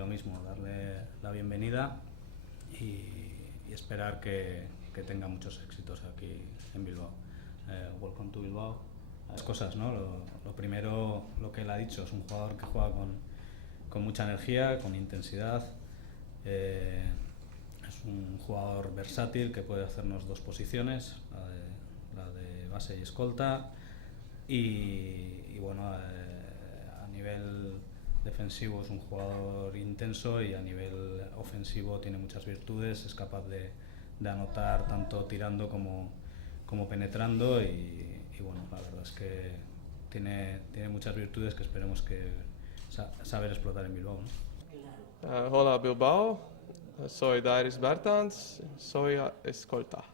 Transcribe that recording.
lo mismo, darle la bienvenida y esperar que tenga muchos éxitos aquí en Bilbao. Welcome to Bilbao. Las cosas, ¿no? Lo primero, lo que él ha dicho, es un jugador que juega con mucha energía, con intensidad. Es un jugador versátil que puede hacernos dos posiciones, la de base y escolta. Y bueno, a nivel defensivo es un jugador intenso y a nivel ofensivo tiene muchas virtudes, es capaz de anotar tanto tirando como penetrando y bueno, la verdad es que tiene muchas virtudes que esperemos que saber explotar en Bilbao, ¿no? Hola Bilbao, soy Dairis Bertans, soy escolta.